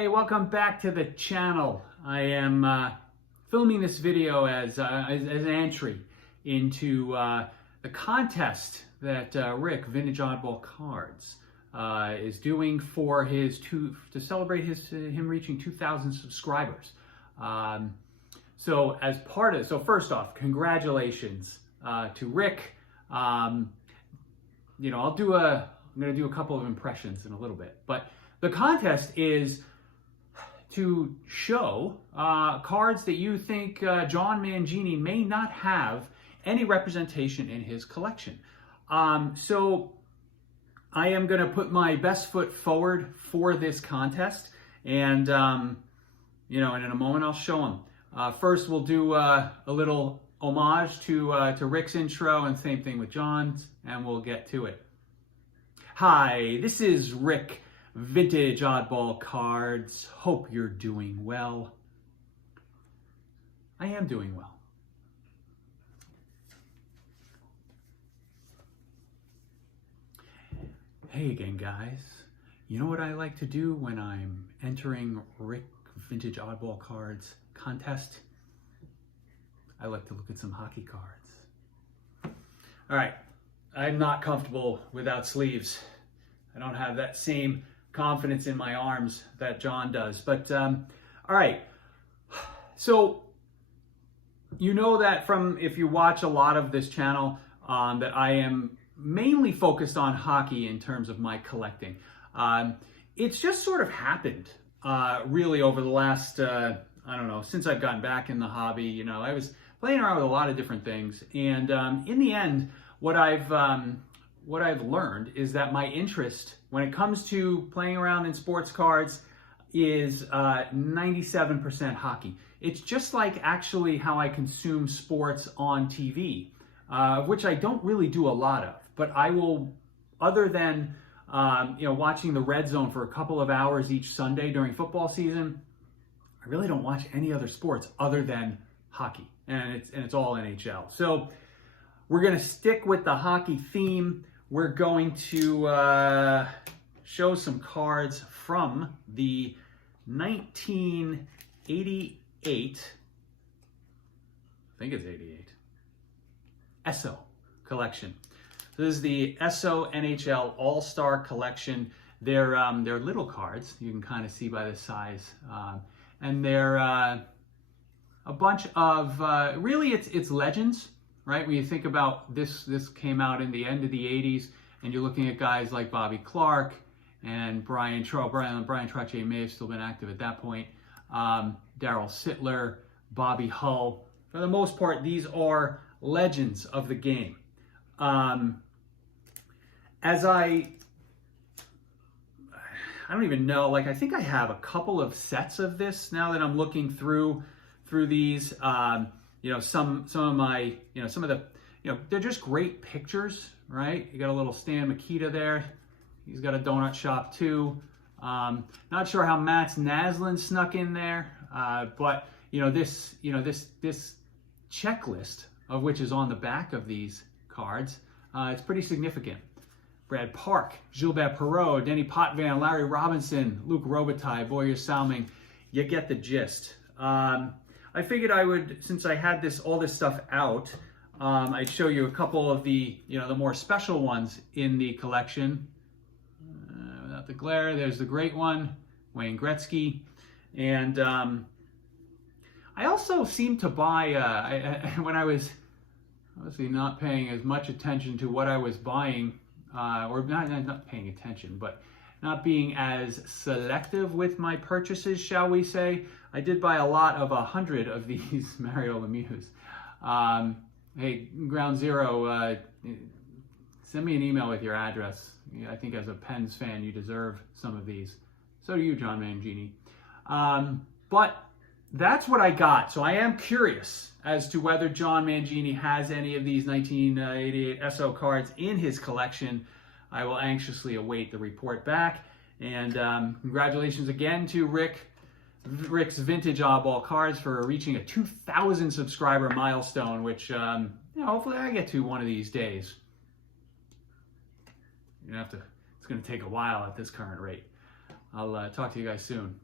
Hey, welcome back to the channel. I am filming this video as an entry into the contest that Rick, Vintage Oddball Cards, is doing for his to celebrate him reaching 2,000 subscribers. So first off, congratulations to Rick. I'm going to do a couple of impressions in a little bit, but the contest is to show cards that you think John Mangini may not have any representation in his collection. So I am going to put my best foot forward for this contest, and and in a moment I'll show them. First, we'll do a little homage to Rick's intro, and same thing with John's, and we'll get to it. Hi, this is Rick, Vintage Oddball Cards. Hope you're doing well. I am doing well. Hey again, guys. You know what I like to do when I'm entering Rick Vintage Oddball Cards contest? I like to look at some hockey cards. All right, I'm not comfortable without sleeves. I don't have that same confidence in my arms that John does. But all right, so you know that if you watch a lot of this channel, that I am mainly focused on hockey in terms of my collecting. It's just sort of happened really over the last, I don't know, since I've gotten back in the hobby. I was playing around with a lot of different things, and in the end, what I've learned is that my interest when it comes to playing around in sports cards is 97% hockey. It's just like actually how I consume sports on TV, which I don't really do a lot of, but I will, other than watching the Red Zone for a couple of hours each Sunday during football season, I really don't watch any other sports other than hockey, and it's all NHL. So we're going to stick with the hockey theme. We're going to show some cards from the 1988, I think it's 88, Esso collection. So this is the Esso NHL All-Star Collection. They're little cards, you can kind of see by the size, and they're a bunch of, really it's legends. Right, when you think about this came out in the end of the 80s, and you're looking at guys like Bobby Clark and Brian Trottier may have still been active at that point, Daryl Sittler, Bobby Hull. For the most part, these are legends of the game. As I don't even know, I think I have a couple of sets of this now that I'm looking through these. Some of my, some of the, they're just great pictures, right? You got a little Stan Mikita there. He's got a donut shop too. Not sure how Mats Naslund snuck in there, but this checklist of which is on the back of these cards, it's pretty significant. Brad Park, Gilbert Perreault, Denny Potvin, Larry Robinson, Luc Robitaille, Boyer Salming. You get the gist. I figured I would, since I had all this stuff out, I'd show you a couple of the, the more special ones in the collection. Without the glare, there's the great one, Wayne Gretzky. And I also seemed to buy, when I was obviously not paying as much attention to what I was buying, or not paying attention, but not being as selective with my purchases, shall we say. I did buy a lot of 100 of these Mario Lemieux. Hey, Ground Zero, send me an email with your address. I think as a Pens fan, you deserve some of these. So do you, John Mangini. But that's what I got. So I am curious as to whether John Mangini has any of these 1988 Esso cards in his collection. I will anxiously await the report back. And congratulations again to Rick's Vintage Oddball Cards for reaching a 2,000 subscriber milestone, which hopefully I get to one of these days. It's going to take a while at this current rate. I'll talk to you guys soon.